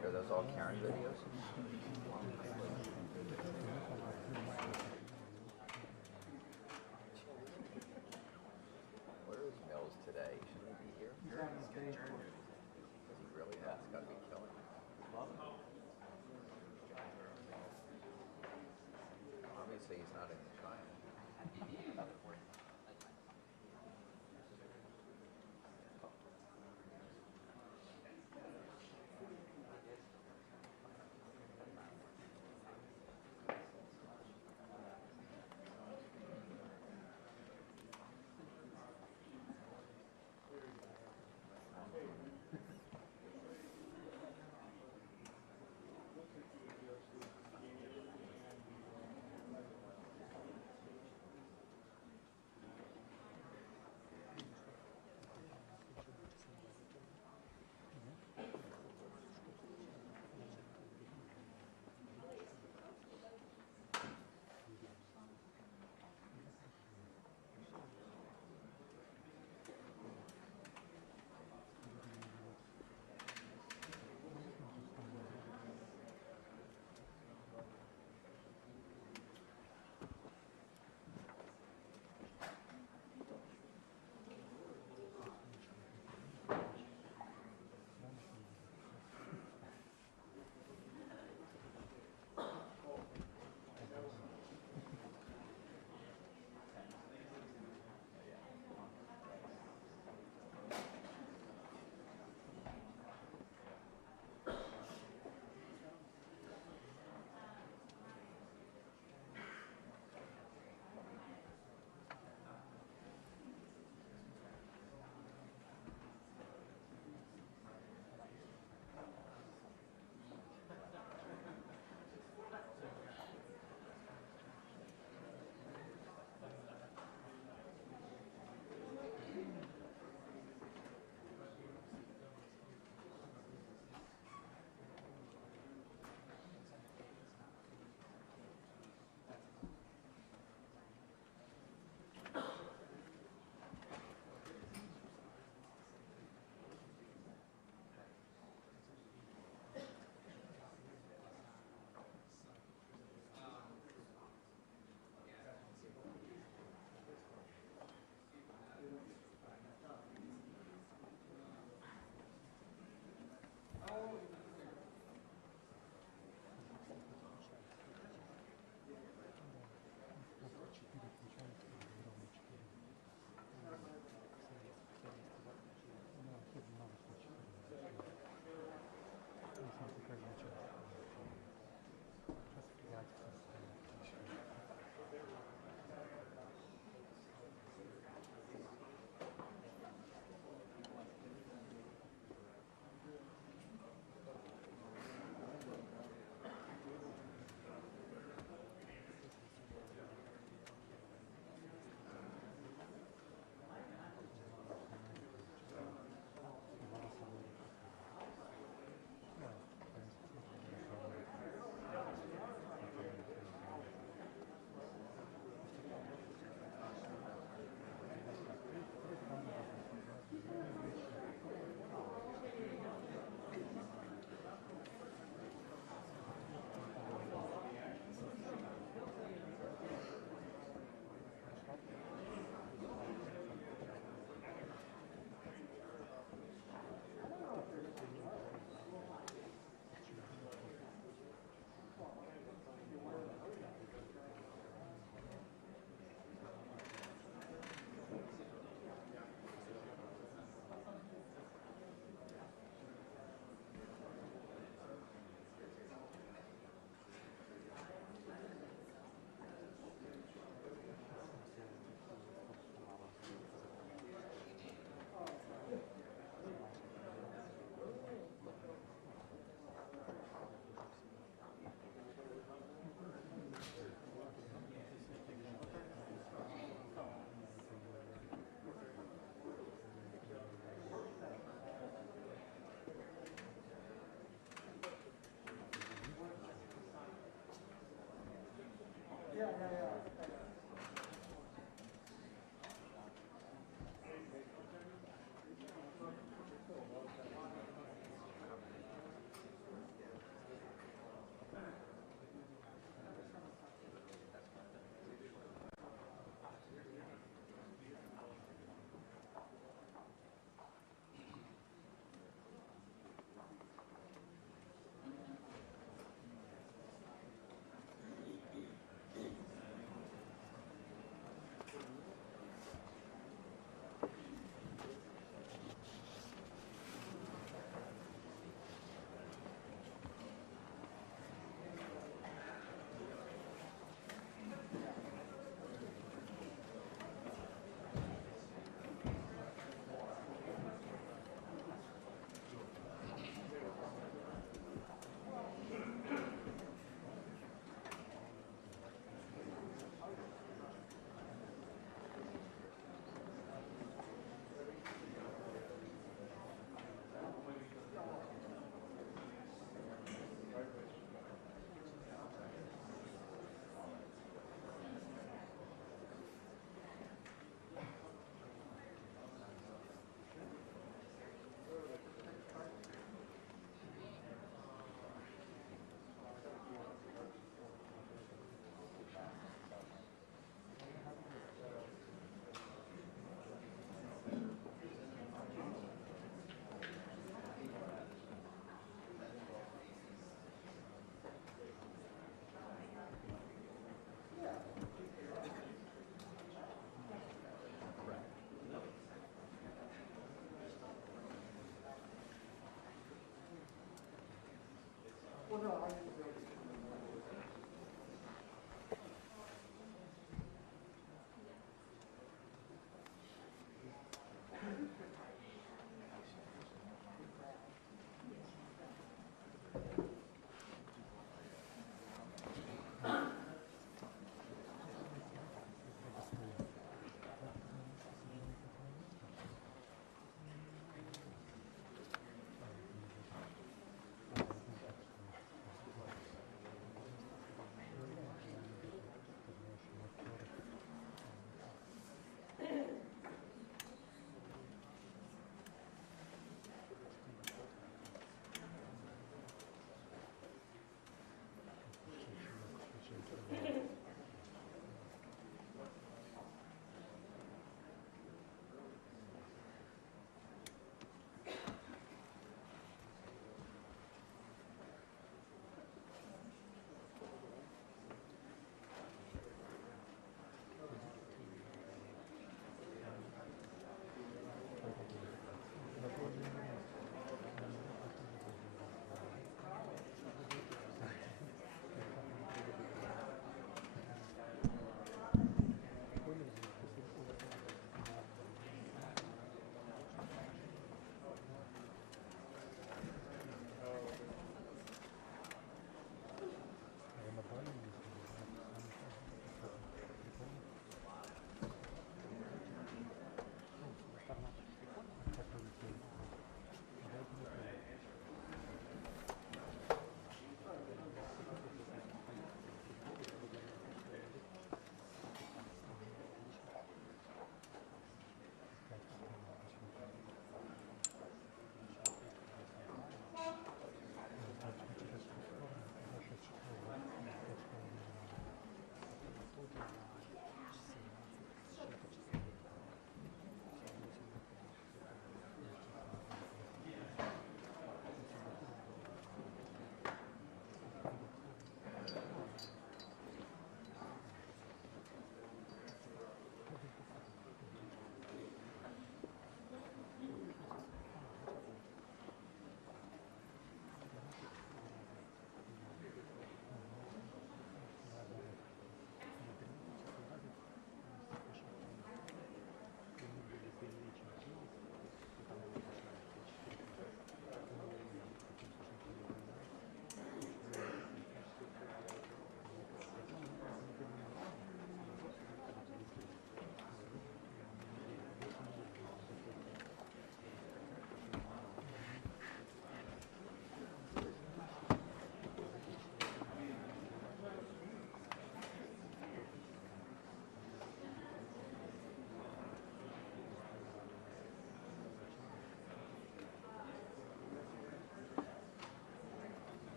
Are those all Karen videos? Where is Mills today? Shouldn't he be here? Does he really? That's got to be killing him. Obviously, he's not in China.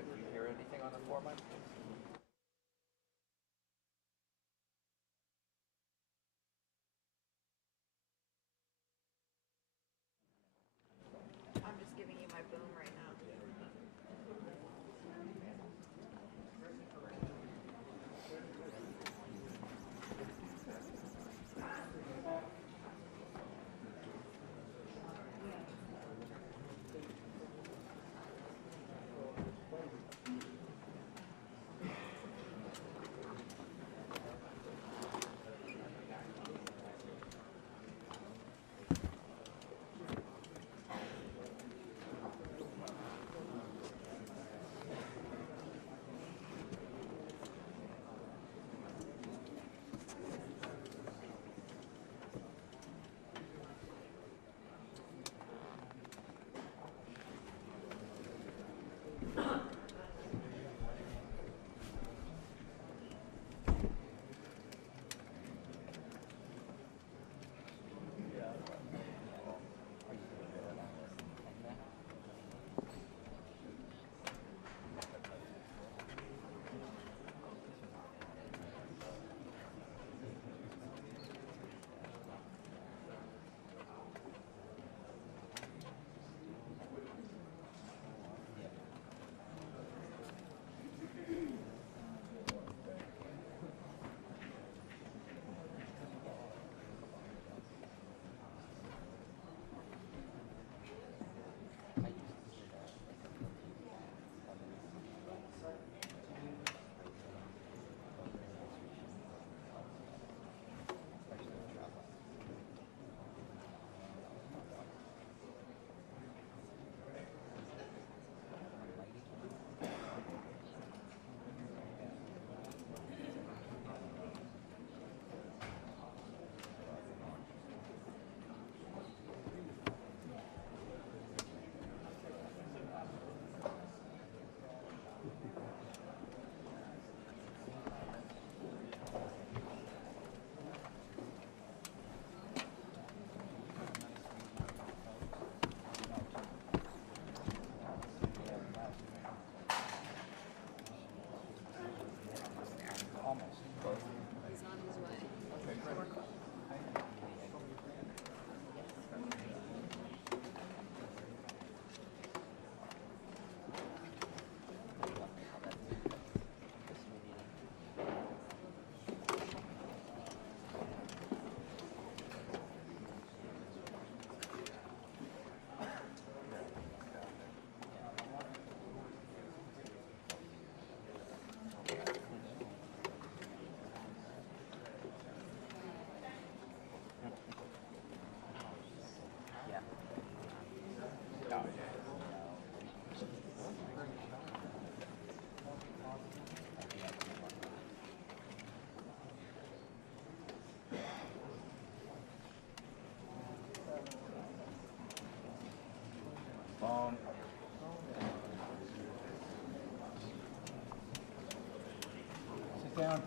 Did you hear anything on the floor, Mike? I'm just giving you my boom right now. He's on his way. Sit down.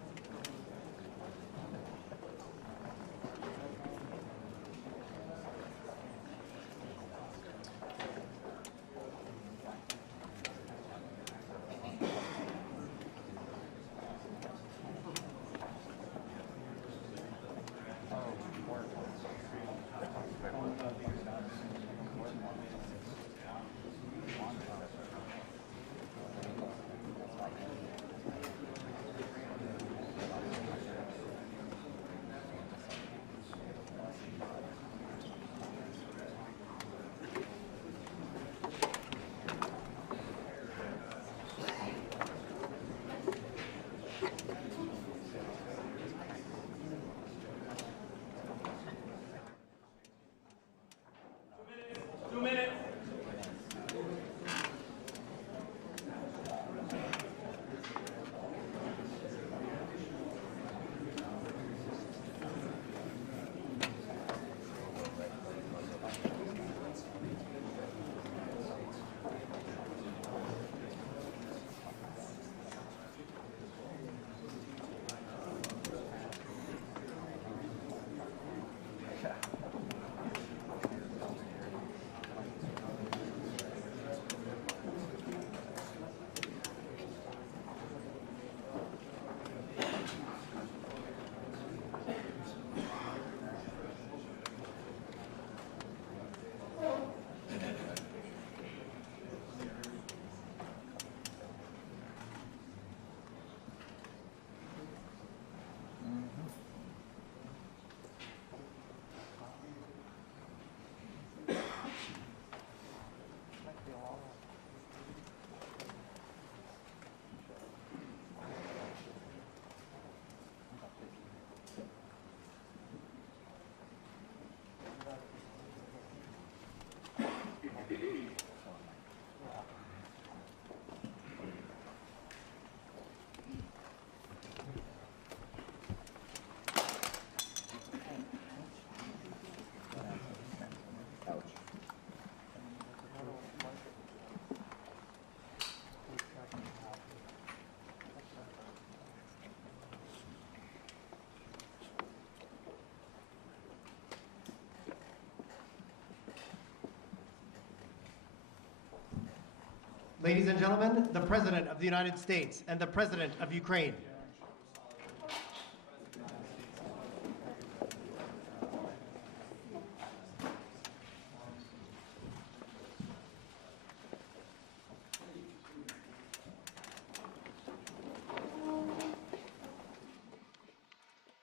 Ladies and gentlemen, the President of the United States and the President of Ukraine.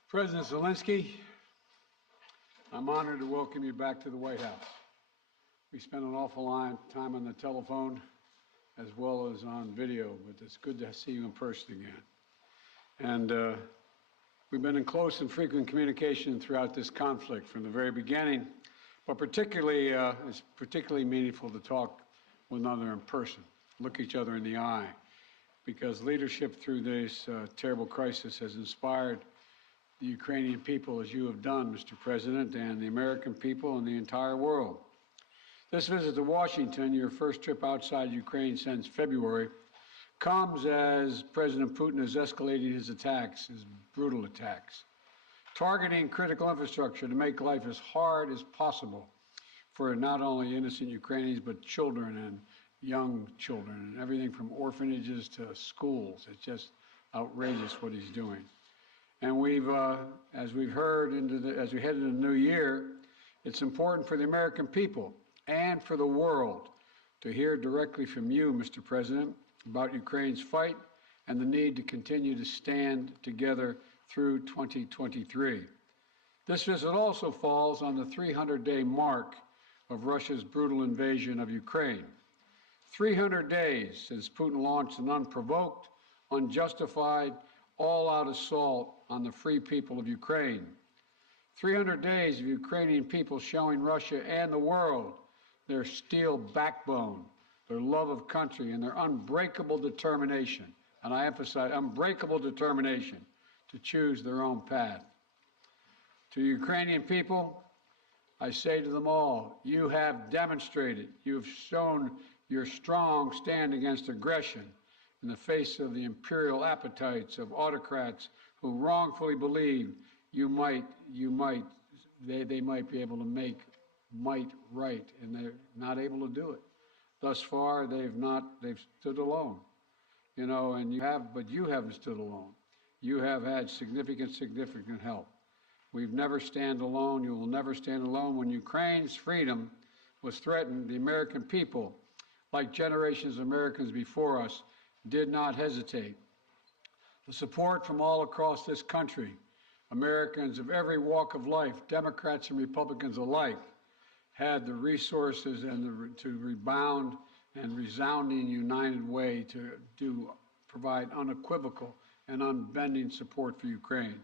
President Zelenskyy, I'm honored to welcome you back to the White House. We spent an awful lot of time on the telephone as well as on video, but it's good to see you in person again. And we've been in close and frequent communication throughout this conflict from the very beginning, but it's particularly meaningful to talk with one another in person, look each other in the eye, because leadership through this terrible crisis has inspired the Ukrainian people, as you have done, Mr. President, and the American people and the entire world. This visit to Washington, your first trip outside Ukraine since February, comes as President Putin is escalating his attacks, his brutal attacks, targeting critical infrastructure to make life as hard as possible for not only innocent Ukrainians, but children and young children, and everything from orphanages to schools. It's just outrageous what he's doing. And as we've heard, as we head into the new year, it's important for the American people and for the world to hear directly from you, Mr. President, about Ukraine's fight and the need to continue to stand together through 2023. This visit also falls on the 300-day mark of Russia's brutal invasion of Ukraine. 300 days since Putin launched an unprovoked, unjustified, all-out assault on the free people of Ukraine. 300 days of Ukrainian people showing Russia and the world their steel backbone, their love of country, and their unbreakable determination, and I emphasize unbreakable determination, to choose their own path. To Ukrainian people, I say to them all, you have demonstrated, you have shown your strong stand against aggression in the face of the imperial appetites of autocrats who wrongfully believe they might be able to make might right, and they're not able to do it. Thus far, they've stood alone, and you haven't stood alone. You have had significant help. We've never stand alone. You will never stand alone. When Ukraine's freedom was threatened, the American people, like generations of Americans before us, did not hesitate. The support from all across this country, Americans of every walk of life, Democrats and Republicans alike, had the resources and to rebound and resounding united way to provide unequivocal and unbending support for Ukraine.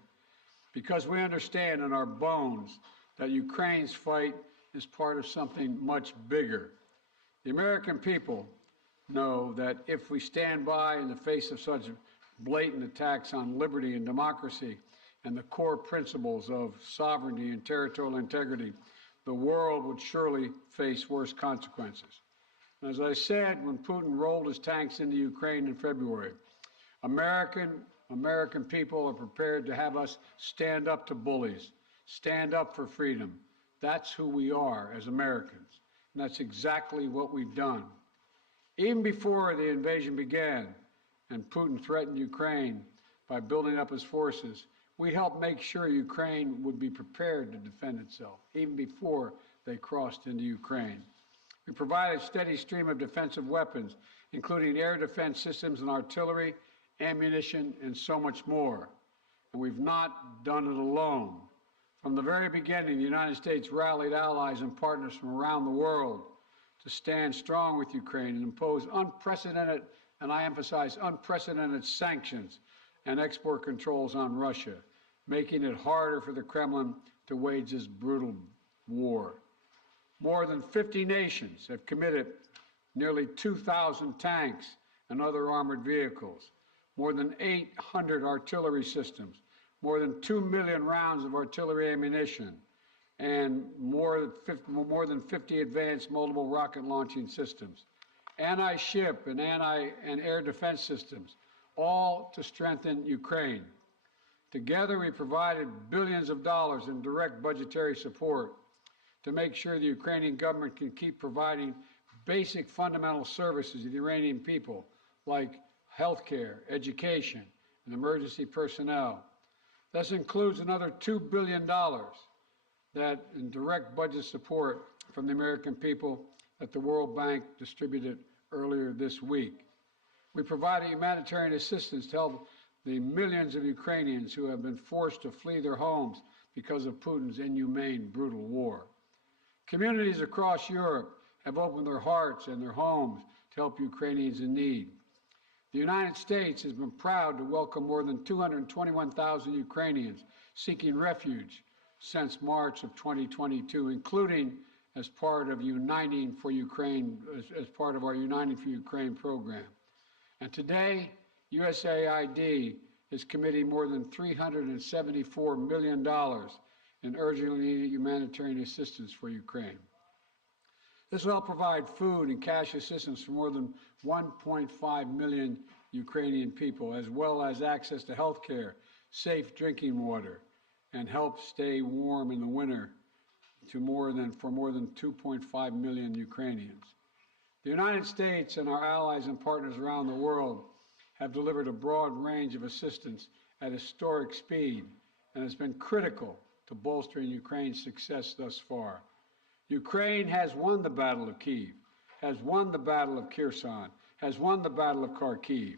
Because we understand in our bones that Ukraine's fight is part of something much bigger. The American people know that if we stand by in the face of such blatant attacks on liberty and democracy and the core principles of sovereignty and territorial integrity, the world would surely face worse consequences. And as I said, when Putin rolled his tanks into Ukraine in February, American people are prepared to have us stand up to bullies, stand up for freedom. That's who we are as Americans, and that's exactly what we've done. Even before the invasion began and Putin threatened Ukraine by building up his forces, we helped make sure Ukraine would be prepared to defend itself, even before they crossed into Ukraine. We provided a steady stream of defensive weapons, including air defense systems and artillery, ammunition, and so much more. And we've not done it alone. From the very beginning, the United States rallied allies and partners from around the world to stand strong with Ukraine and impose unprecedented, and I emphasize unprecedented, sanctions and export controls on Russia, making it harder for the Kremlin to wage this brutal war. More than 50 nations have committed nearly 2,000 tanks and other armored vehicles, more than 800 artillery systems, more than 2 million rounds of artillery ammunition, and more than 50 advanced multiple rocket launching systems, anti-ship and air defense systems, all to strengthen Ukraine. Together, we provided billions of dollars in direct budgetary support to make sure the Ukrainian government can keep providing basic fundamental services of the Iranian people, like health care, education, and emergency personnel. This includes another $2 billion that in direct budget support from the American people that the World Bank distributed earlier this week. We provided humanitarian assistance to help the millions of Ukrainians who have been forced to flee their homes because of Putin's inhumane, brutal war. Communities across Europe have opened their hearts and their homes to help Ukrainians in need. The United States has been proud to welcome more than 221,000 Ukrainians seeking refuge since March of 2022, including as part of Uniting for Ukraine, as part of our Uniting for Ukraine program. And today, USAID is committing more than $374 million in urgently needed humanitarian assistance for Ukraine. This will help provide food and cash assistance for more than 1.5 million Ukrainian people, as well as access to health care, safe drinking water, and help stay warm in the winter for more than 2.5 million Ukrainians. The United States and our allies and partners around the world have delivered a broad range of assistance at historic speed and has been critical to bolstering Ukraine's success thus far. Ukraine has won the Battle of Kyiv, has won the Battle of Kherson, has won the Battle of Kharkiv.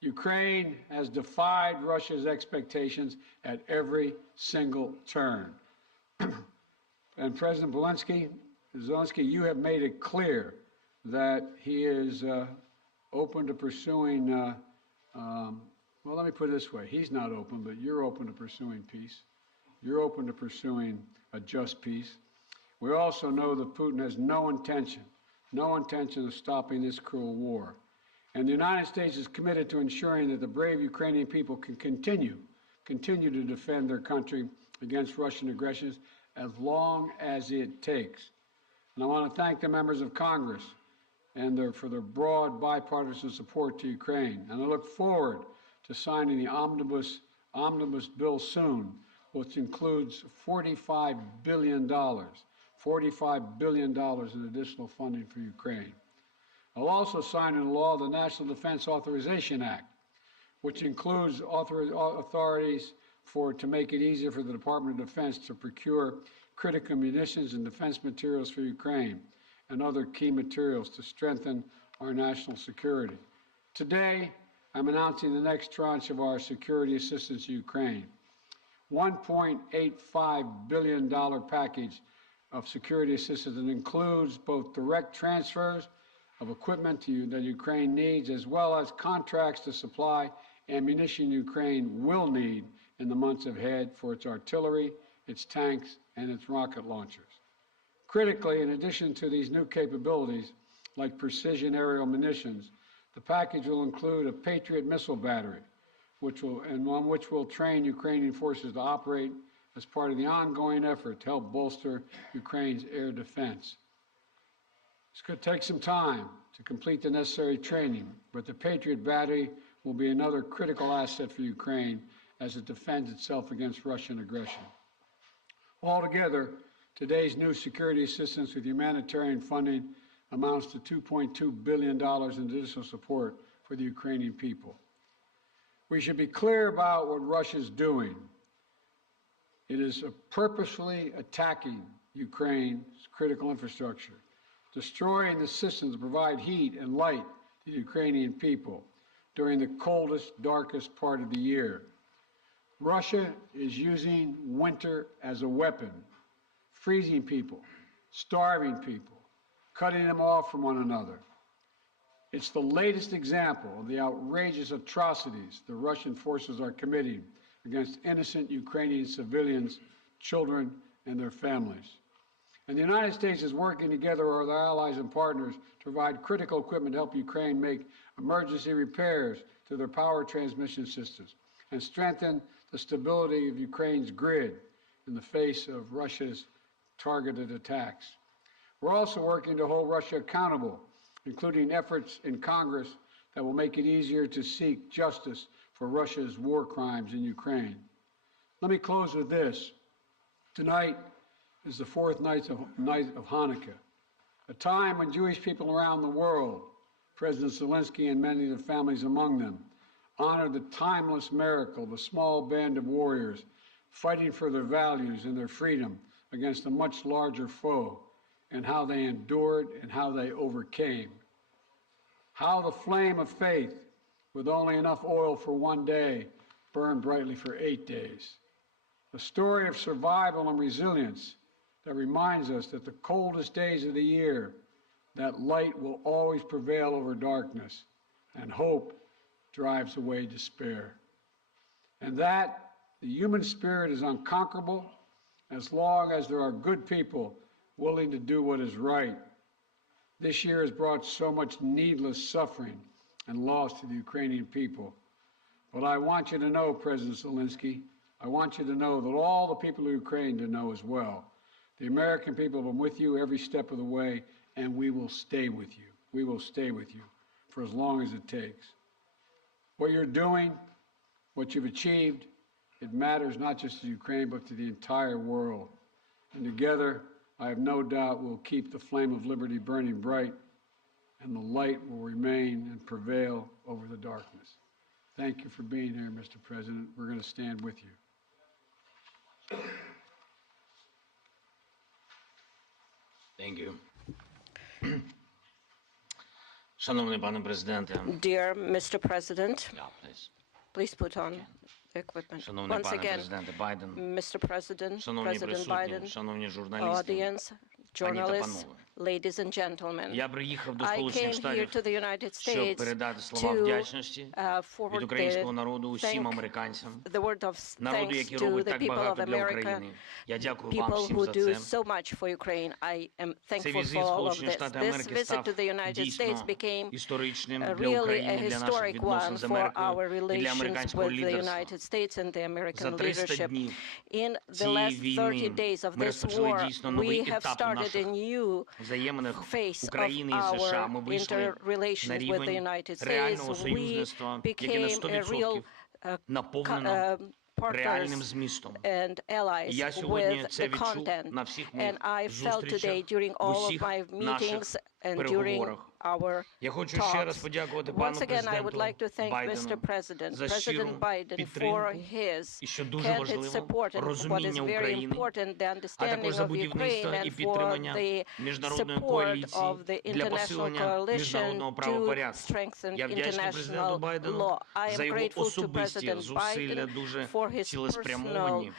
Ukraine has defied Russia's expectations at every single turn. And President Zelenskyy, you have made it clear that he is open to pursuing, well, let me put it this way. He's not open, but you're open to pursuing peace. You're open to pursuing a just peace. We also know that Putin has no intention of stopping this cruel war. And the United States is committed to ensuring that the brave Ukrainian people can continue to defend their country against Russian aggression as long as it takes. And I want to thank the members of Congress for their broad bipartisan support to Ukraine. And I look forward to signing the omnibus bill soon, which includes $45 billion in additional funding for Ukraine. I'll also sign into law the National Defense Authorization Act, which includes authorities to make it easier for the Department of Defense to procure critical munitions and defense materials for Ukraine and other key materials to strengthen our national security. Today, I'm announcing the next tranche of our security assistance to Ukraine. $1.85 billion package of security assistance that includes both direct transfers of equipment that Ukraine needs, as well as contracts to supply ammunition Ukraine will need in the months ahead for its artillery, its tanks, and its rocket launchers. Critically, in addition to these new capabilities, like precision aerial munitions, the package will include a Patriot missile battery, which will train Ukrainian forces to operate as part of the ongoing effort to help bolster Ukraine's air defense. This could take some time to complete the necessary training, but the Patriot battery will be another critical asset for Ukraine as it defends itself against Russian aggression. Altogether, today's new security assistance with humanitarian funding amounts to $2.2 billion in additional support for the Ukrainian people. We should be clear about what Russia's doing. It is purposefully attacking Ukraine's critical infrastructure, destroying the systems that provide heat and light to the Ukrainian people during the coldest, darkest part of the year. Russia is using winter as a weapon, freezing people, starving people, cutting them off from one another. It's the latest example of the outrageous atrocities the Russian forces are committing against innocent Ukrainian civilians, children, and their families. And the United States is working together with our allies and partners to provide critical equipment to help Ukraine make emergency repairs to their power transmission systems and strengthen the stability of Ukraine's grid in the face of Russia's targeted attacks. We're also working to hold Russia accountable, including efforts in Congress that will make it easier to seek justice for Russia's war crimes in Ukraine. Let me close with this. Tonight is the fourth night of Hanukkah. a time when Jewish people around the world, President Zelenskyy and many of the families among them, honored the timeless miracle of a small band of warriors fighting for their values and their freedom against a much larger foe, and how they endured and how they overcame. How the flame of faith, with only enough oil for one day, burned brightly for 8 days. A story of survival and resilience that reminds us that the coldest days of the year, that light will always prevail over darkness, and hope drives away despair. And that the human spirit is unconquerable as long as there are good people willing to do what is right. This year has brought so much needless suffering and loss to the Ukrainian people. But I want you to know, President Zelenskyy, I want you to know that all the people of Ukraine to know as well. The American people have been with you every step of the way, and we will stay with you. We will stay with you for as long as it takes. What you're doing, what you've achieved, it matters not just to Ukraine, but to the entire world. And together, I have no doubt we'll keep the flame of liberty burning bright, and the light will remain and prevail over the darkness. Thank you for being here, Mr. President. We're going to stand with you. Thank you. Шановний пане президенте, Dear Mr. President, please. please put on the equipment. Шановний Once пане again, президенте Байден, Mr. President, шановні President присутні, Biden, шановні журналісти, audience, пані та journalists, панове. ladies and gentlemen. Я приїхав до I Сполучених came here Штатів, to the United щоб States передати слова to вдячності від forward українського народу усім thank американцям, the word of народу, thanks який to робить the так people of багато для America, України. Я дякую вам people всім who за do це. so much for Ukraine. I am Цей thankful візит for в all of Сполучені this. Штати This Америки visit став to the United States дійсно became історичним для really a України, для наших historic відносин one з for Америкою our і для relations американського with the лідерства. United States and the American За 300 leadership. днів In the цієї last 30 війни days of ми this розпочали war, дійсно новий we have етап у started a наших new взаєминах face of України і США. Ми our вийшли на interrelations with the рівень United States. реального We союзництва, яке на became a real 100% наповнено реальним partners змістом. and allies І я сьогодні with це the відчув content. на всіх моїх And I felt today зустрічах, during в all of усіх my наших meetings and during переговорах. our Я хочу ще раз talks. подякувати пану Once again, I would президенту like to thank Mr. Байдену President, за щиру President Biden, for підтримку his і, що дуже candid важливо, support and what is розуміння very України, important, the а understanding також of за Ukraine будівництво і and for підтримання the міжнародної support коаліції of the для international посилення coalition міжнародного to правопорядку. strengthen Я вдячний президенту international Байдену law. I за am його grateful to особисті President зусилля, Biden дуже for his цілеспрямовані, personal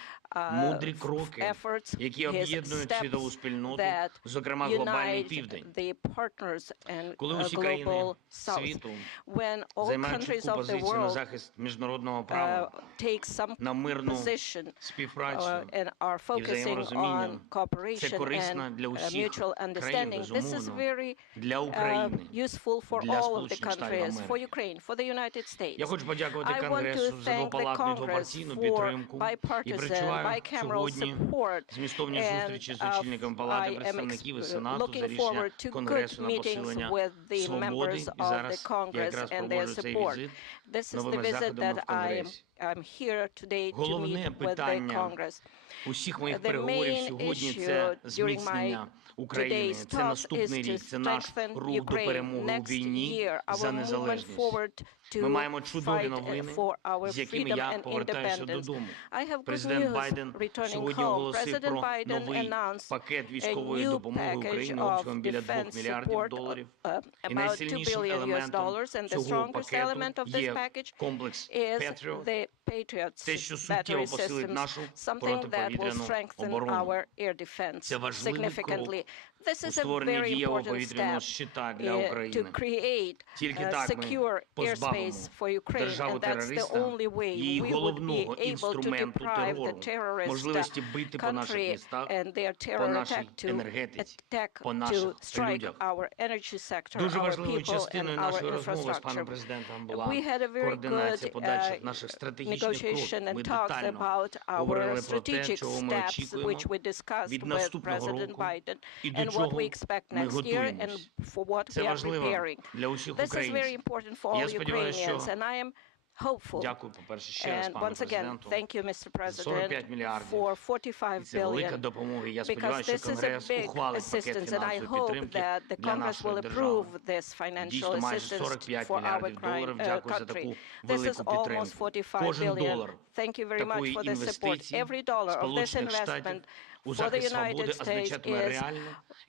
мудрі кроки, efforts, які his об'єднують світову steps спільноту, that зокрема глобальний unite південь. the partners and Коли усі країни global south. світу When all займають countries чітку of the позицію на world захист міжнародного права, take some на мирну position співпрацю and are і focusing взаєморозуміння, on це cooperation корисно and для усіх mutual країн, understanding. This is безумовно, very для України, useful for для all of the Сполучених Штатів countries, for Америки. Ukraine, for the United States. Я хочу подякувати I want to Конгресу за thank the двопалатну і Congress двопартійну for підтримку і bipartisan, перечуваю bicameral сьогодні support. змістовні And зустрічі з очільником Палати I am представників і Сенату за looking рішення forward to good Конгресу на meetings посилення with the свободи. members І of the зараз я Congress якраз and their проводжу цей support. візит This is the новими visit заходами that в Конгресі. I'm here today to Головне meet with the питання Congress. усіх моїх The переговорів main сьогодні issue це during зміцнення України. today's Це talk наступний is to рік, це наш strengthen рух до Ukraine. перемоги у Next війні year, за our movement незалежність. forward to Ми маємо чудові fight новини, for our з якими freedom я and повертаюся independence. додому. I have good Президент news Байден returning сьогодні home. оголосив President про Biden новий announced пакет a військової new допомоги package Україні of обсягом біля $2 defense мільярдів support, доларів. І about $2 найсильнішим billion елементом and the цього strongest пакету element of this є package комплекс is Patriot, the Patriots те, що battery суттєво посилить systems, нашу something that will протиповітряну strengthen оборону. our air defense Це важливий significantly. This у is a створенні very дієвого important повітряного step щита для to України. create Тільки так ми secure позбавимо airspace for Ukraine, державу and that's the терориста only way її we would be головного able to інструменту deprive the терору, terrorist можливості бити по наших country містах, and their по terror нашій attack to енергетиці, по to наших strike людях. our energy sector, Дуже our важливою people, частиною and our нашої розмови з паном infrastructure. президентом була We had a very координація good подальших наших стратегічних negotiation кроків. Ми and talks детально about our говорили про те, strategic чого ми steps, очікуємо which we discussed від with наступного President року Biden, і до and what чого we expect ми next year, and готуємось. for what Це we are важливо preparing. для усіх This is very українців. important for Я all сподіваюся, Ukrainians, що and I am hopeful. Дякую, по-перше, ще раз And пану once again, президенту. thank you, Mr. 45 President, мільярдів. for І 45 це велика billion. допомога. Я Because сподіваюся, this що is a Конгрес big ухвалить пакет assistance, and I фінансової hope підтримки that the для Congress нашої will держави. approve this financial Дійсно, майже assistance 45 for our мільярдів доларів. Дякую за country. таку This is велику almost підтримку. 45 Кожен billion. долар Thank you very much такої for this support. інвестиції Every dollar of this Сполучених Штатів investment у for the захист United свободи States означатиме is реальне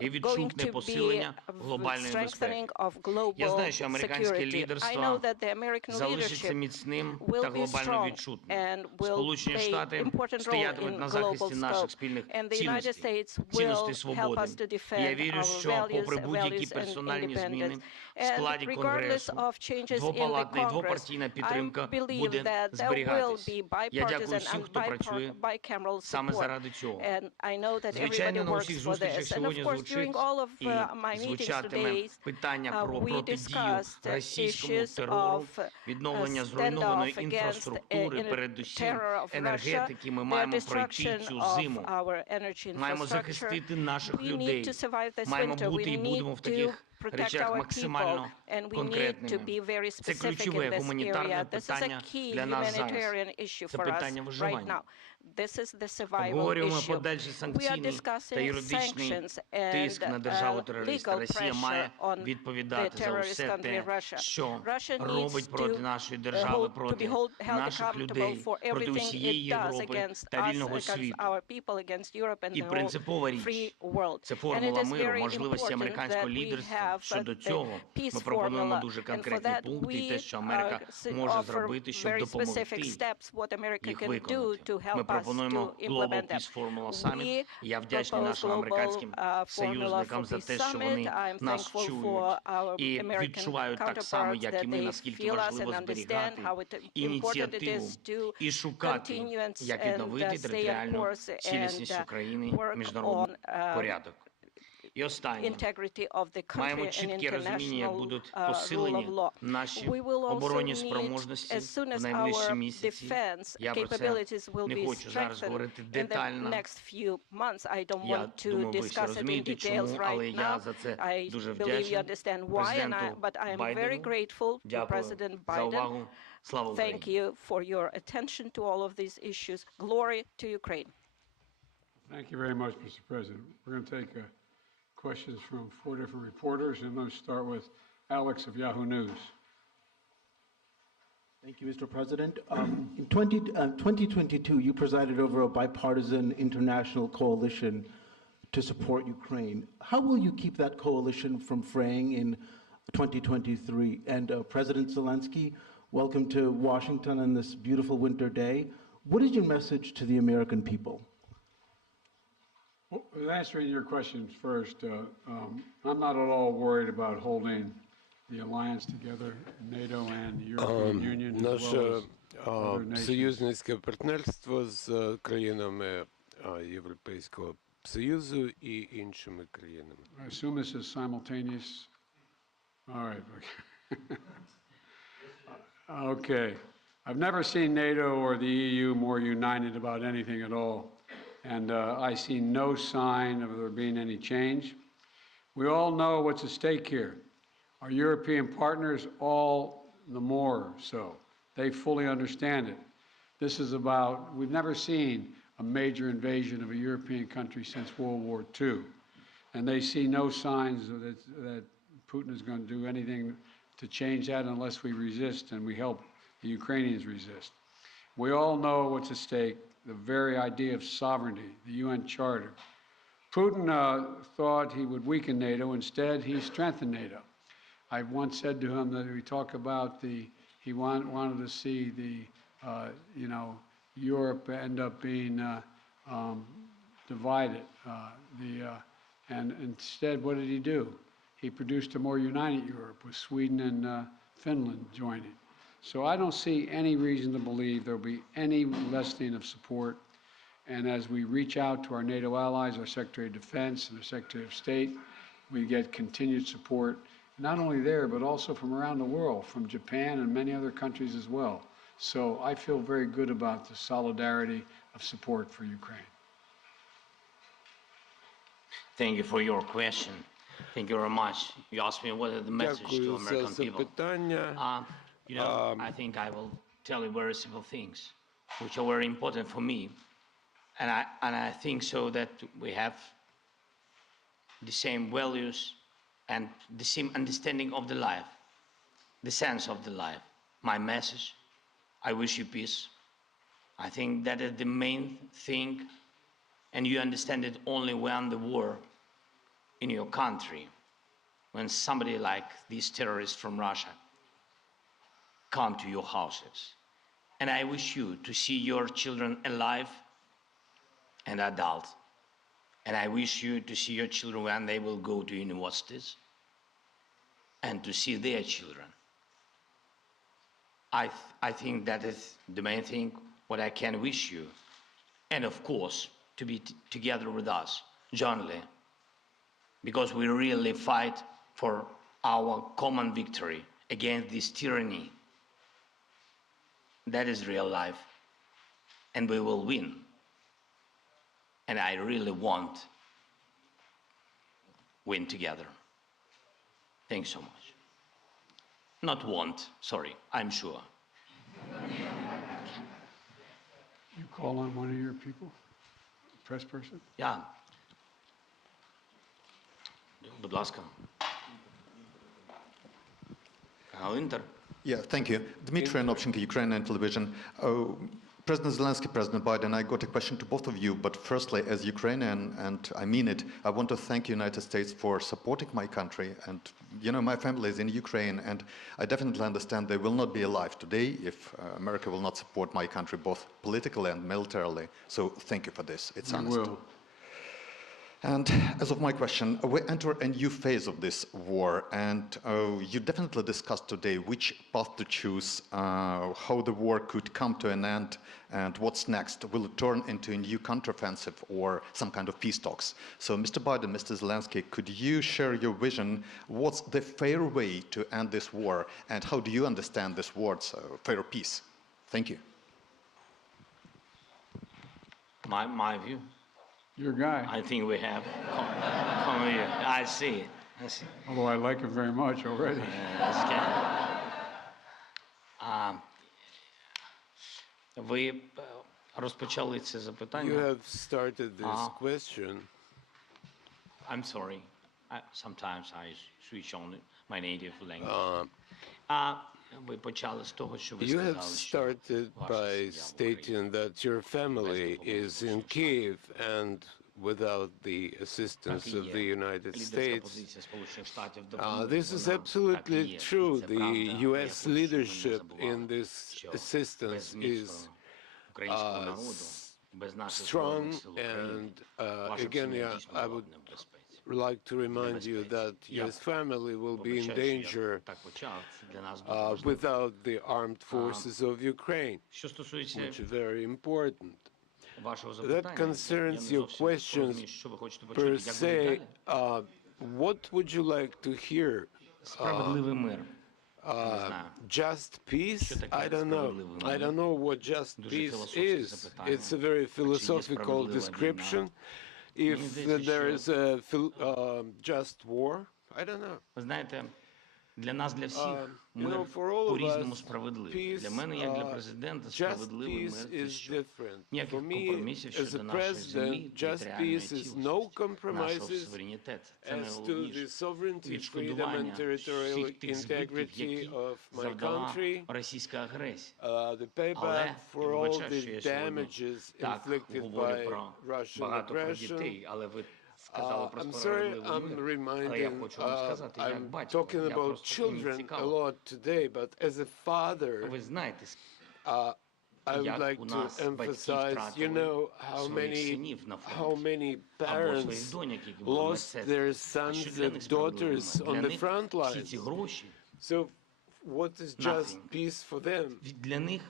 і going відчутне to посилення be глобальної безпеки. strengthening of Я global знаю, що американське security. I know лідерство that the American залишиться leadership міцним will та be глобально strong відчутним. and will Сполучені play Штати important role стоятимуть in на global захисті наших scope. спільних And the United цінностей, States will цінностей help свободи. us to І я defend вірю, our що попри values будь-які and персональні зміни independence. в складі And regardless Конгресу, of changes in the двопалатна і Congress, двопартійна I підтримка believe буде that there will зберігатись. be Я дякую bipartisan всім, and хто працює bicameral саме support. заради цього. And I know that everybody Звичайно, на works усіх for зустрічах this. And of сьогодні course, звучить during all of і my meetings звучатиме today, питання про we протидію discussed російському issues терору, of відновлення standoff зруйнованої against інфраструктури, передусім terror of Russia, енергетики. Ми the маємо пройти destruction цю of зиму. our energy Маємо infrastructure. захистити наших We need людей. to survive this Маємо winter. бути We і будемо need в to таких protect речах our people, максимально and we need to конкретними. be very Це specific in ключове this гуманітарне area. This is a питання key для нас зараз. humanitarian issue Це for us питання right виживання. now. This is the survival Обговорюємо issue. подальші We are санкційні та discussing юридичний sanctions and тиск на державу-терориста. legal Росія pressure має on the відповідати за terrorist усе country те, Russia. що Russia needs робить проти to нашої держави, to проти be held наших accountable людей, for проти everything усієї it does Європи against та us, вільного against світу. our people, against Europe and І the whole принципова free річ world. – це And it формула is миру, very можливості important американського that we лідерства. have Щодо the цього peace ми пропонуємо formula. дуже And for конкретні that пункти і we те, що Америка може offer зробити, щоб very specific допомогти steps what America їх can do виконати. to Ми help us пропонуємо to Global implement them. Peace Formula Summit. We І я вдячний propose нашим global американським formula союзникам for за peace те, що вони summit. I'm нас thankful чують for our і American відчувають так само, counterparts як і that ми, they наскільки feel us and важливо understand зберігати how important it ініціативу is to і шукати, continue як and відновити stay on територіальну course цілісність and України, work міжнародний on порядок. І останнє. integrity of the country Маємо and чітке розуміння, як international будуть rule посилені of law. наші We will also оборонні need, спроможності as soon в as найближчі our місяці. defense Я про це capabilities will не be хочу зараз strengthened говорити in the детально. next few months. I don't Я want to думаю, ви всі discuss it in розумієте, details чому, але right я now. за це I дуже believe you вдячний understand why, президенту but I am very Байдену. grateful to Дякую President за Biden. увагу. Слава Thank Україні! you for your attention to all of these issues. Glory to Ukraine. Thank you very much, Mr. President. We're going to take questions from 4 different reporters, and let's start with Alex of Yahoo News. Thank you, Mr. President. In 2022, you presided over a bipartisan international coalition to support Ukraine. How will you keep that coalition from fraying in 2023? And President Zelenskyy, welcome to Washington on this beautiful winter day. What is your message to the American people? Well, answering your questions first, I'm not at all worried about holding the alliance together, NATO and the European Union, as Наше well as other nations. союзницьке партнерство з країнами Європейського Союзу і іншими країнами. I assume this is simultaneous. All right. Okay. I've never seen NATO or the EU more united about anything at all. And I see no sign of there being any change. We all know what's at stake here. Our European partners, all the more so. They fully understand it. This is about, we've never seen a major invasion of a European country since World War II. And they see no signs that Putin is going to do anything to change that unless we resist and we help the Ukrainians resist. We all know what's at stake, the very idea of sovereignty, the UN Charter. Putin thought he would weaken NATO. Instead, he strengthened NATO. I once said to him that we talk about he wanted to see Europe end up being divided. And instead, what did he do? He produced a more united Europe with Sweden and Finland joining. So I don't see any reason to believe there will be any lessening of support. And as we reach out to our NATO allies, our Secretary of Defense and our Secretary of State, we get continued support, not only there, but also from around the world, from Japan and many other countries as well. So I feel very good about the solidarity of support for Ukraine. Thank you for your question. Thank you very much. You asked me what is the message to Дякую за American people. запитання. You know, I think I will tell you very simple things, which are very important for me. And I think so that we have the same values and the same understanding of the life, the sense of the life. My message, I wish you peace. I think that is the main thing, and you understand it only when the war in your country, when somebody like these terrorists from Russia come to your houses. And I wish you to see your children alive and adult. And I wish you to see your children when they will go to universities and to see their children. I think that is the main thing, what I can wish you. And of course, to be together with us, jointly, because we really fight for our common victory against this tyranny. That is real life, and we will win. And I really want win together. Thanks so much. Not want, sorry, I'm sure. You call on one of your people, press person? Yeah. Будь ласка. Канал Інтер. Yeah, thank you. Dmitry Anopchenko, Ukrainian television. President Zelensky, President Biden, I got a question to both of you, but firstly, as Ukrainian, and I mean it, I want to thank the United States for supporting my country. And, you know, my family is in Ukraine, and I definitely understand they will not be alive today if America will not support my country, both politically and militarily. So thank you for this. It's honest. We will. And as of my question, we enter a new phase of this war, and you definitely discussed today which path to choose, how the war could come to an end, and what's next. Will it turn into a new counteroffensive or some kind of peace talks? So, Mr. Biden, Mr. Zelensky, could you share your vision? What's the fair way to end this war, and how do you understand this word's fair peace? Thank you. My view. Your guy. I think we have. Come here. I see. I see. Although I like him very much already. Ви розпочали це запитання. You have started this question. I'm sorry. Sometimes I switch on my native language. Ви почали з того, що ви You have сказали, що started ваша by сім'я в stating that your family is in Kiev and without the assistance of the United States. This is absolutely true. The U.S. leadership in this assistance is strong, and again, I would like to remind you that your family will be in danger without the armed forces of Ukraine, which is very important. That concerns your questions per se. What would you like to hear? Справедливий мир. Just peace? I don't know. I don't know what just peace is. It's a very philosophical description. If there is a just war, I don't know. Ви знаєте, для нас, для всіх, мир по-різному справедливий. Для мене, як для президента, справедливий мир – це що? Ніяких компромісів щодо нашої землі, територіальної цілісності, нашого суверенітету. Це найголовніше. Відшкодування всіх тих збитків, які завдала російська агресія. Але, я вибачаю, що я сьогодні так говорю багато про дітей, але ви сказали про справедливий мир, але я хочу вам сказати, як батько, я просто мені цікаво. Ви знаєте, як у нас батьки втратили своїх синів на фронті, або своїх доньок, які були медсестрами. А що для них справедливий мир? Для них всі ці гроші для них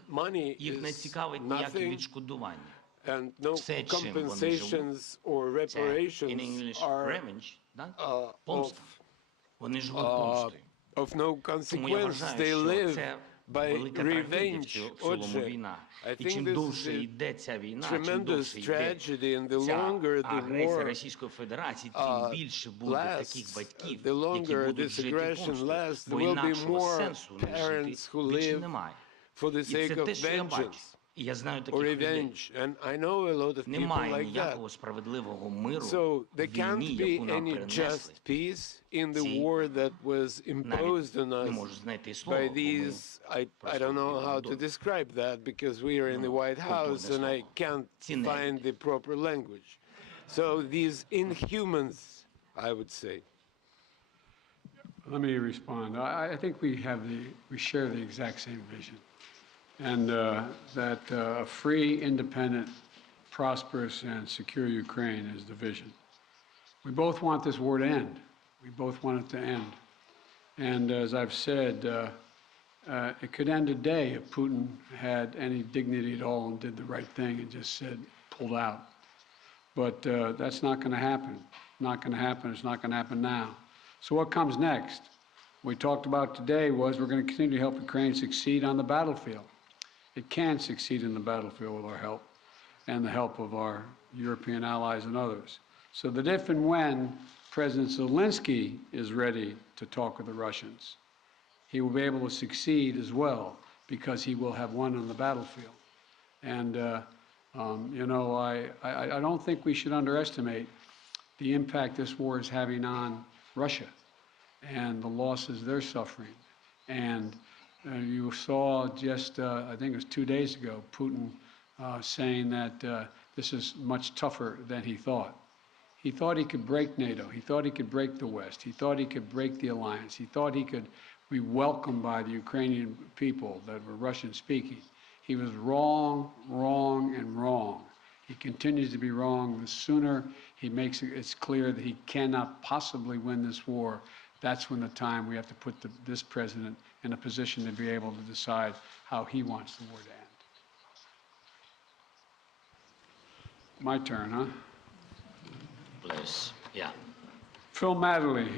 їх не цікавить ніяке відшкодування. And no compensations or reparations are of no consequence. They live by revenge. I think this is a tremendous tragedy, and the longer the war lasts, the longer this aggression lasts, there will be more parents who live for the І sake це of те, що я бачу. vengeance І я знаю or таких людей. revenge. And I know a lot of people Немає like that. ніякого справедливого миру So в there can't війні, be яку нам any принесли. just peace in the Ці war that was imposed on навіть не us можу знайти слова, by бо ми these, I просто don't know how to відомо. describe that because we are in the White House and I can't find the proper language. So these inhumans, I would say. Let me respond. I think we share the exact same vision, and that a free, independent, prosperous, and secure Ukraine is the vision. We both want this war to end. We both want it to end. And as I've said, it could end today if Putin had any dignity at all and did the right thing and just said, pulled out. But that's not going to happen. Not going to happen. It's not going to happen now. So what comes next? What we talked about today was we're going to continue to help Ukraine succeed on the battlefield. It can succeed in the battlefield with our help and the help of our European allies and others. So that if and when President Zelenskyy is ready to talk with the Russians, he will be able to succeed as well because he will have won on the battlefield. And, you know, I don't think we should underestimate the impact this war is having on Russia and the losses they're suffering. And you saw just, I think it was 2 days ago, Putin saying that this is much tougher than he thought. He thought he could break NATO. He thought he could break the West. He thought he could break the alliance. He thought he could be welcomed by the Ukrainian people that were Russian-speaking. He was wrong, wrong, and wrong. He continues to be wrong. The sooner he makes it's clear that he cannot possibly win this war, that's when the time we have to put this president in a position to be able to decide how he wants the war to end. My turn, huh? Please. Yeah. Phil Matterly,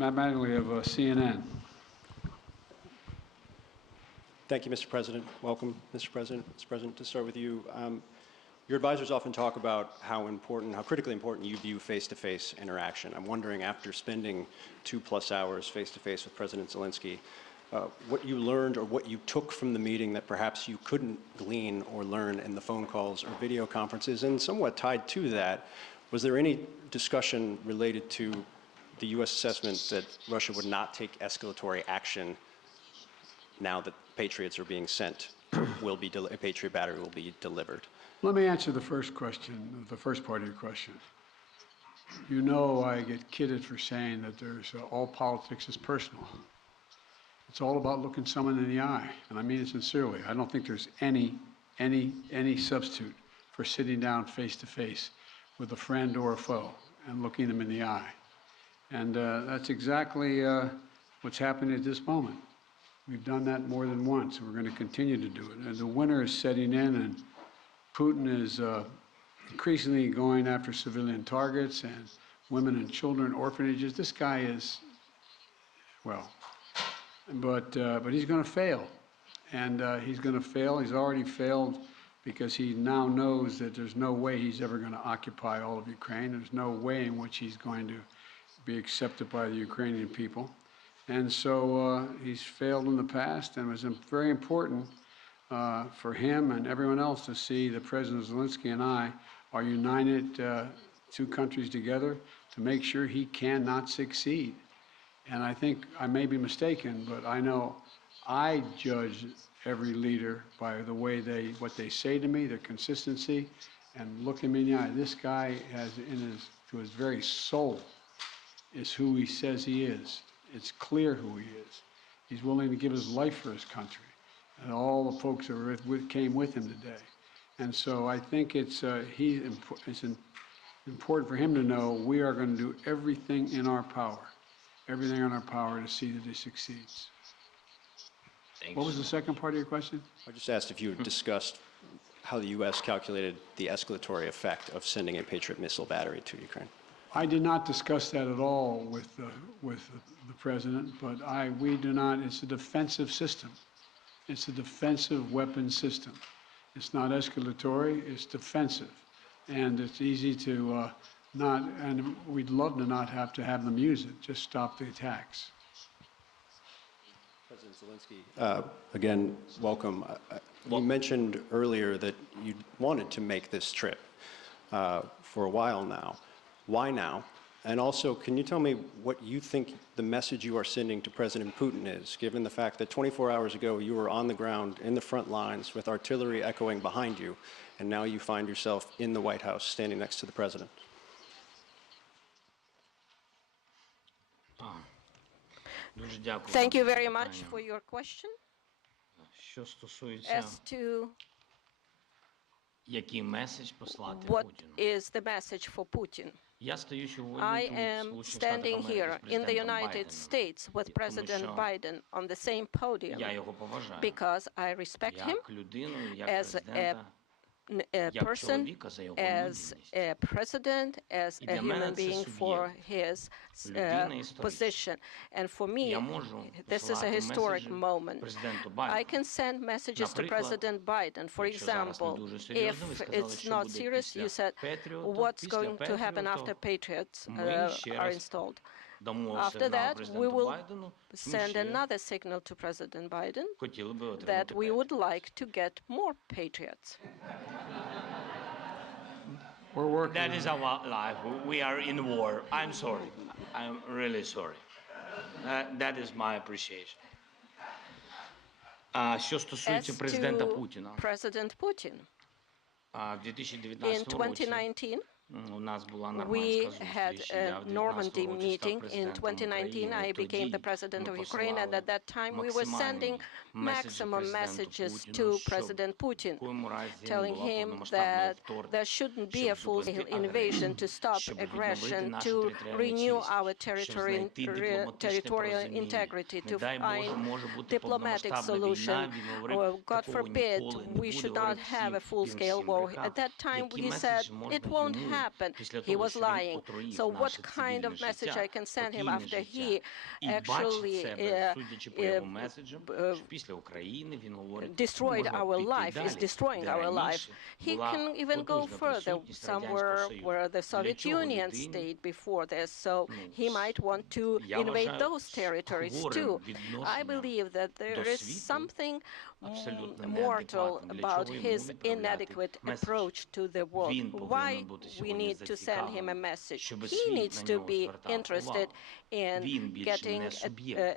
Matt Matterly of CNN. Thank you, Mr. President. Welcome, Mr. President. Mr. President, to start with you, your advisors often talk about how critically important you view face-to-face interaction. I'm wondering, after spending 2+ hours face-to-face with President Zelenskyy, what you learned or what you took from the meeting that perhaps you couldn't glean or learn in the phone calls or video conferences, and somewhat tied to that, was there any discussion related to the U.S. assessment that Russia would not take escalatory action now that Patriots are being sent, a Patriot battery will be delivered? Let me answer the first question, the first part of your question. You know I get kidded for saying that there's all politics is personal. It's all about looking someone in the eye, and I mean it sincerely. I don't think there's any substitute for sitting down face-to-face with a friend or a foe and looking them in the eye. And that's exactly what's happening at this moment. We've done that more than once, and we're going to continue to do it. And the winter is setting in, and Putin is increasingly going after civilian targets and women and children, orphanages. This guy is, well, but he's going to fail. And he's going to fail. He's already failed because he now knows that there's no way he's ever going to occupy all of Ukraine. There's no way in which he's going to be accepted by the Ukrainian people. And so he's failed in the past, and it was very important for him and everyone else to see that President Zelenskyy and I are united, two countries together, to make sure he cannot succeed. And I think I may be mistaken, but I know I judge every leader by the way what they say to me, their consistency, and look him in the eye. This guy has to his very soul is who he says he is. It's clear who he is. He's willing to give his life for his country. And all the folks that came with him today. And so I think it's important for him to know we are going to do everything in our power to see that he succeeds. Thanks. What was the second part of your question? I just asked if you had discussed how the U.S. calculated the escalatory effect of sending a Patriot missile battery to Ukraine. I did not discuss that at all with the president, but we do not. It's a defensive system. It's a defensive weapon system. It's not escalatory. It's defensive, and it's easy to not. And we'd love to not have to have them use it. Just stop the attacks. President Zelenskyy, again, welcome. You mentioned earlier that you wanted to make this trip for a while now. Why now? And also, can you tell me what you think the message you are sending to President Putin is, given the fact that 24 hours ago you were on the ground in the front lines with artillery echoing behind you, and now you find yourself in the White House standing next to the President? Thank you very much for your question. As to what is the message for Putin? I am standing here in the United States with President Biden on the same podium because I respect him as a person, as a president, as a human being for his position. And for me, this is a historic moment. I can send messages to President Biden. For example, if it's not serious, you said, what's going to happen after Patriots are installed? After that, we will send another signal to President Biden that we would like to get more Patriots. We're working. That is our life. We are in war. I'm sorry. I'm really sorry. That is my appreciation. Що стосується президента Путіна. President Putin. In 2019, we had a Normandy meeting. In 2019, I became the president of Ukraine, and at that time, we were sending maximum messages to President Putin, telling him that there shouldn't be a full-scale invasion, to stop aggression, to renew our territorial integrity, to find diplomatic solution. Or, God forbid, we should not have a full-scale war. At that time, he said it won't happen. He was lying. So what kind of message I can send him after he actually destroyed our life, is destroying our life? He can even go further, somewhere where the Soviet Union stayed before this, so he might want to invade those territories too. I believe that there is something mortal about his inadequate approach to the world. Why we need to send him a message? He needs to be interested in getting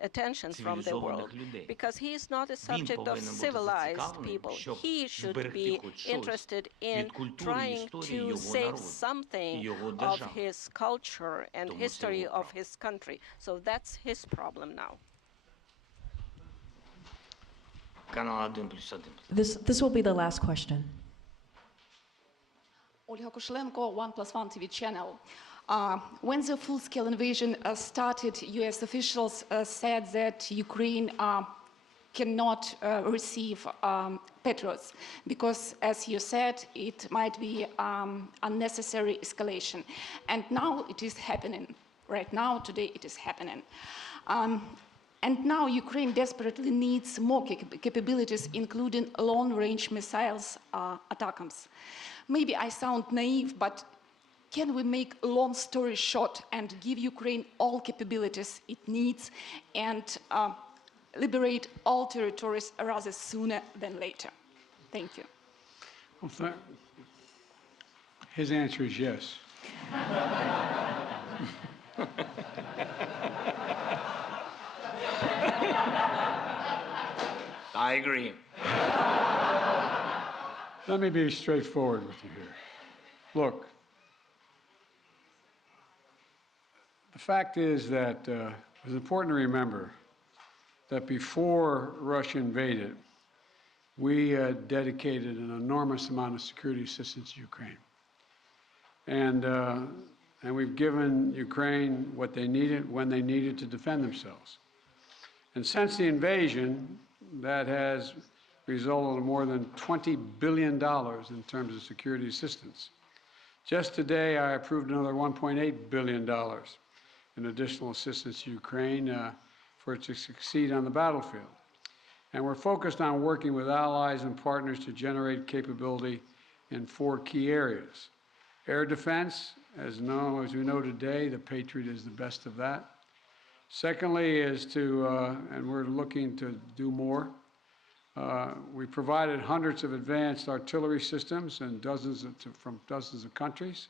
attention from the world, because he is not a subject of civilized people. He should be interested in trying to save something of his culture and history of his country. So that's his problem now. This will be the last question. Olga Kushelenko, 1+1 TV channel. When the full-scale invasion started, U.S. officials said that Ukraine cannot receive Patriots because, as you said, it might be unnecessary escalation. And now it is happening. Right now, today, it is happening. And now Ukraine desperately needs more capabilities, including long-range missiles, ATACMS. Maybe I sound naive, but can we make a long story short and give Ukraine all capabilities it needs and liberate all territories rather sooner than later? Thank you. Well, his answer is yes. I agree. Let me be straightforward with you here. Look, the fact is that it's important to remember that before Russia invaded, we dedicated an enormous amount of security assistance to Ukraine. And we've given Ukraine what they needed, when they needed to defend themselves. And since the invasion, that has resulted in more than $20 billion in terms of security assistance. Just today, I approved another $1.8 billion in additional assistance to Ukraine for it to succeed on the battlefield. And we're focused on working with allies and partners to generate capability in 4 key areas. Air defense, as we know today, the Patriot is the best of that. Secondly is to, and we're looking to do more, we provided hundreds of advanced artillery systems and from dozens of countries.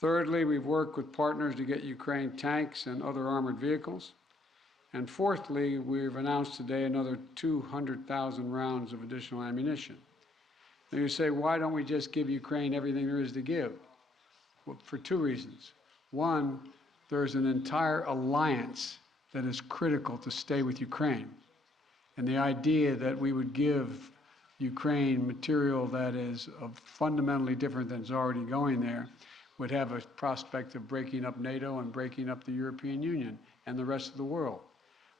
Thirdly, we've worked with partners to get Ukraine tanks and other armored vehicles. And fourthly, we've announced today another 200,000 rounds of additional ammunition. Now you say, why don't we just give Ukraine everything there is to give? Well, for two reasons. One, there's an entire alliance that is critical to stay with Ukraine. And the idea that we would give Ukraine material that is fundamentally different than is already going there would have a prospect of breaking up NATO and breaking up the European Union and the rest of the world.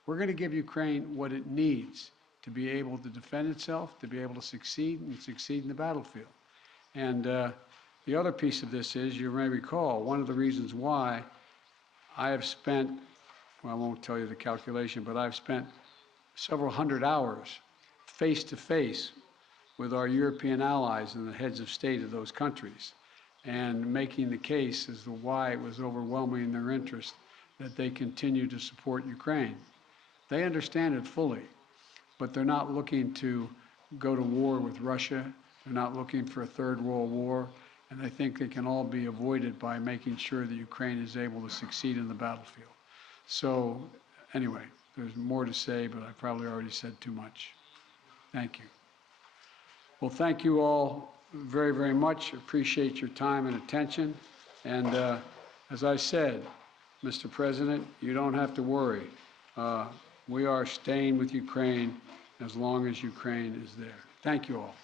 We're going to give Ukraine what it needs to be able to defend itself, to be able to succeed and succeed in the battlefield. And the other piece of this is, you may recall, one of the reasons why I have spent, well, I won't tell you the calculation, but I've spent several hundred hours face-to-face with our European allies and the heads of state of those countries, and making the case as to why it was overwhelming in their interest that they continue to support Ukraine. They understand it fully, but they're not looking to go to war with Russia. They're not looking for a third world war, and I think they can all be avoided by making sure that Ukraine is able to succeed in the battlefield. So anyway, there's more to say, but I probably already said too much. Thank you. Well, thank you all very, very much. Appreciate your time and attention. And as I said, Mr. President, you don't have to worry. We are staying with Ukraine as long as Ukraine is there. Thank you all.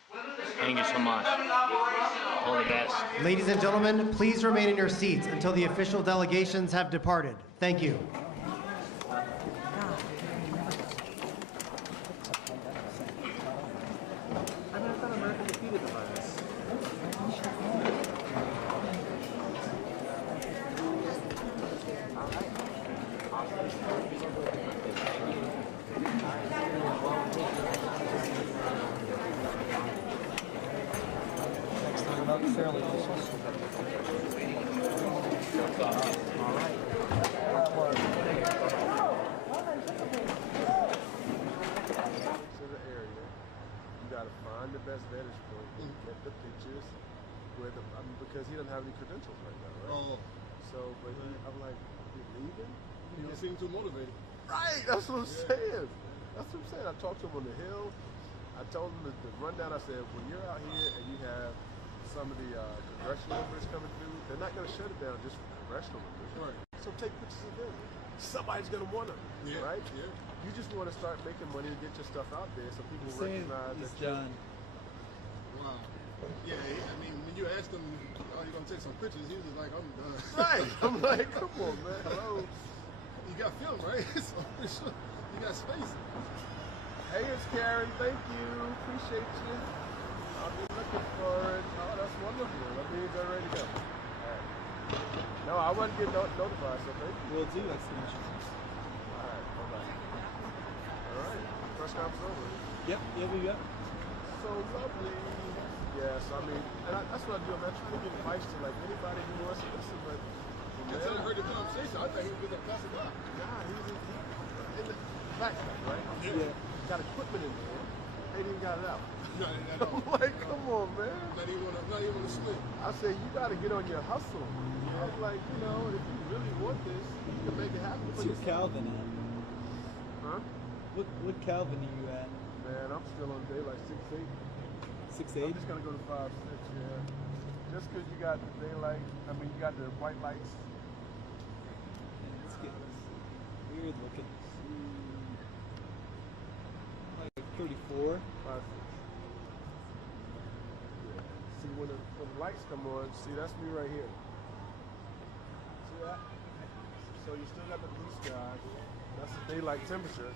Thank you so much. All the best. Ladies and gentlemen, please remain in your seats until the official delegations have departed. Thank you. Because he doesn't have any credentials right now, right? Oh. So, but I'm like, you're leaving? You seem too motivated. Right, that's what I'm saying. That's what I'm saying. I talked to him on the Hill. I told him the rundown. I said, when you're out here and you have some of the congressional members coming through, they're not going to shut it down just for congressional members. Right. So take pictures of them. Somebody's going to want them, right? Yeah. You just want to start making money and get your stuff out there so people recognize that you're done. Wow. Yeah, I mean, when you ask him, oh, you're going to take some pictures, he was like, I'm done. Right. I'm like, come on, man. Hello. You got film, right? So, you got space. Hey, it's Karen. Thank you. Appreciate you. I'll be looking for it. Oh, that's wonderful. That means they're ready to go. All right. No, I wasn't getting notified, so thank you. Will do. That's the mission. All right. Bye-bye. All right. Press conference over. Yep. Yep. So lovely. Yes, I mean, and that's what I do. I'm not trying to give advice to like anybody who wants to listen, but until I heard the conversation, I thought he was going to pass it up. Nah, he's in the back, right? Yeah. Got equipment in there. They didn't got it out. No, I'm like, come on, man. Not even on the split. I say you got to get on your hustle. Yeah. I'm like, you know, if you really want this, you can make it happen. What's your Calvin at? Huh? What Calvin are you at? Man, I'm still on daylight 6-8. 6-8? I'm just gonna go to 5-6, yeah. Just because you got the daylight, I mean, you got the white lights. Let's get this weird looking. Like 34. 5-6. Yeah. See, when the lights come on, see, that's me right here. See that? So you still got the blue sky. That's the daylight temperature.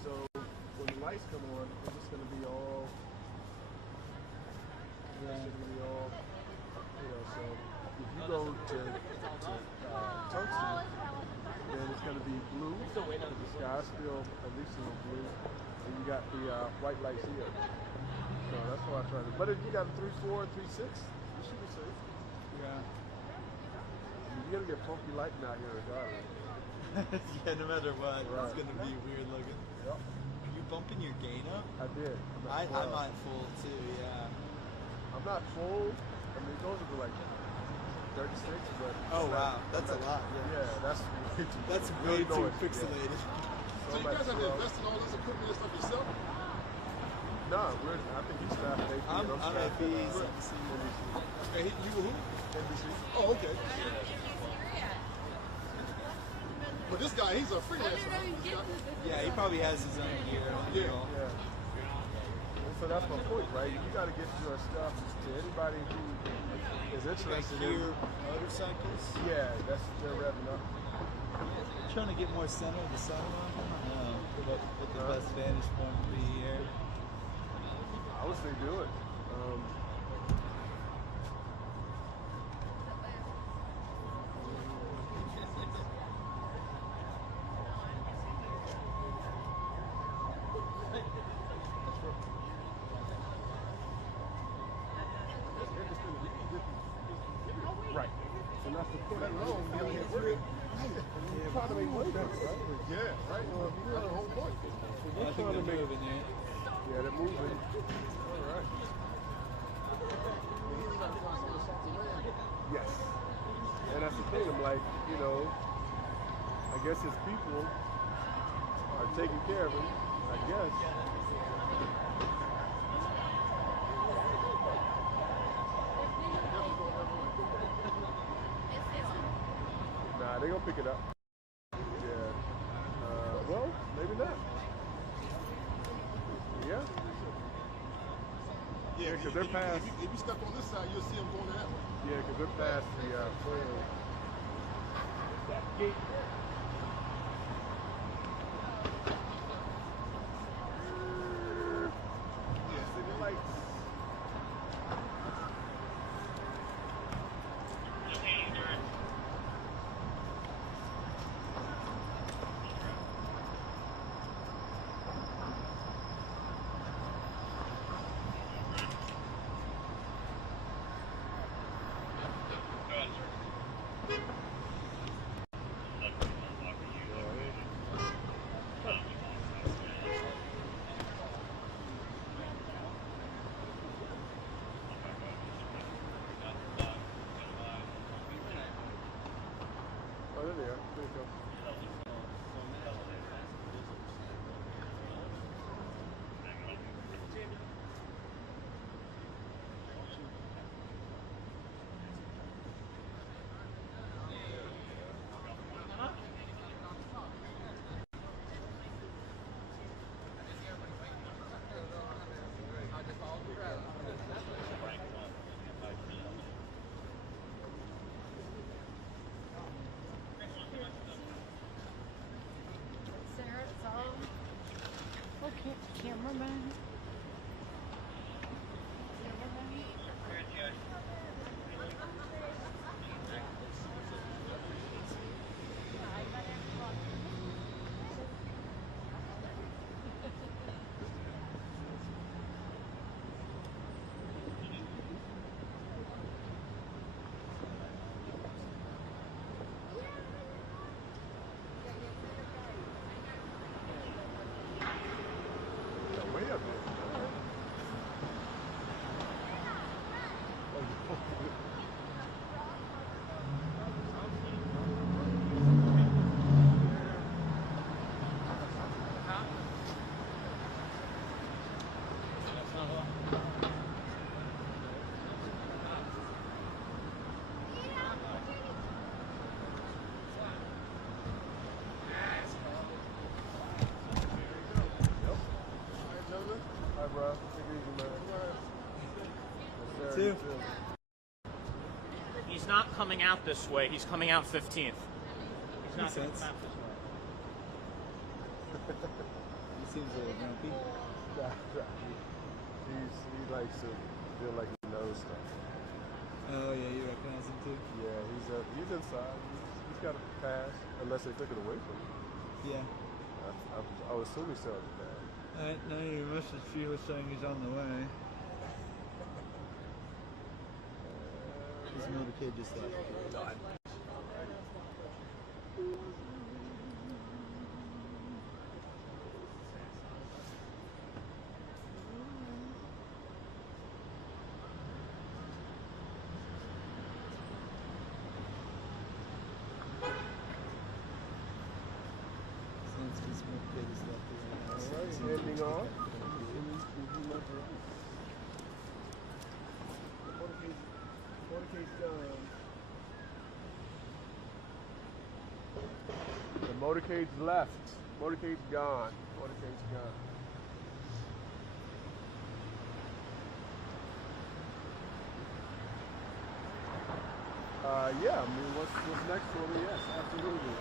So when the lights come on, it's just gonna be all. It's going to be all, you know, so if you go to tungsten, then it's going to be blue. The sky's still at least a little blue. And you got the white lights here. So that's why I try to. But if you got a 3-4, 3-6, you should be safe. Yeah. You gonna get funky lighting out here regardless. Yeah, no matter what, Right. it's gonna be weird looking. Yep. You bumping your gain up? I did. I'm at full too, yeah. I'm not full. I mean, it goes up to like 36, but... Oh, wow. That's a lot, yeah. Yeah, that's way too... That's really way too noisy, pixelated. Yeah. So you guys have to invest in all this equipment and stuff yourself? No, I think he's staffed at AP. I'm staffed AP, at NBC. And you were who? NBC. Oh, okay. But this guy, he's a freelancer. Yeah, he probably has his own gear. Yeah. So that's my point, right? You got to get your stuff to anybody who is interested in motorcycles. Yeah, that's they're revving up. Trying to get more center of the sun on. I don't know what the best vantage point would be here. I would say do it. Right. And that's the point. Trying to make money, right? Yeah, right. That's the whole point. I think they're moving there. Yeah, they're moving. All right. Yes. And that's the thing. I'm like, you know, I guess his people are taking care of him, I guess. Nah, they're gonna pick it up. Yeah. Well, maybe not. Yeah. Yeah, because they're past. If you step on this side, you'll see them going that way. Yeah, because they're past the gate. Yeah, city lights. Oh, there they are. There you go. Cameraman. Way up there. Hi, bro. Take it easy, man. Yes, sir. You too. He's not coming out this way. He's coming out 15th. He's not Makes going sense. to come out this way. He seems a little grumpy. He likes to feel like he knows stuff. Oh yeah, you recognize him too? Yeah, he's inside. He's got a pass, unless they took it away from him. Yeah. I would assume he still has a pass. Alright, now your message to you was saying he's on the way. His motorcade just left. ending off. Motorcade's gone. The motorcade's left. Motorcade's gone. Motorcade's gone. Yeah, I mean, what's next for me? Yes, absolutely.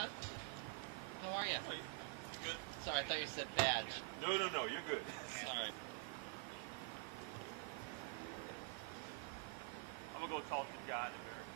Huh? How are you? Good. Sorry, I thought you said badge. No, you're good. Sorry. I'm gonna go talk to the guy in the mirror.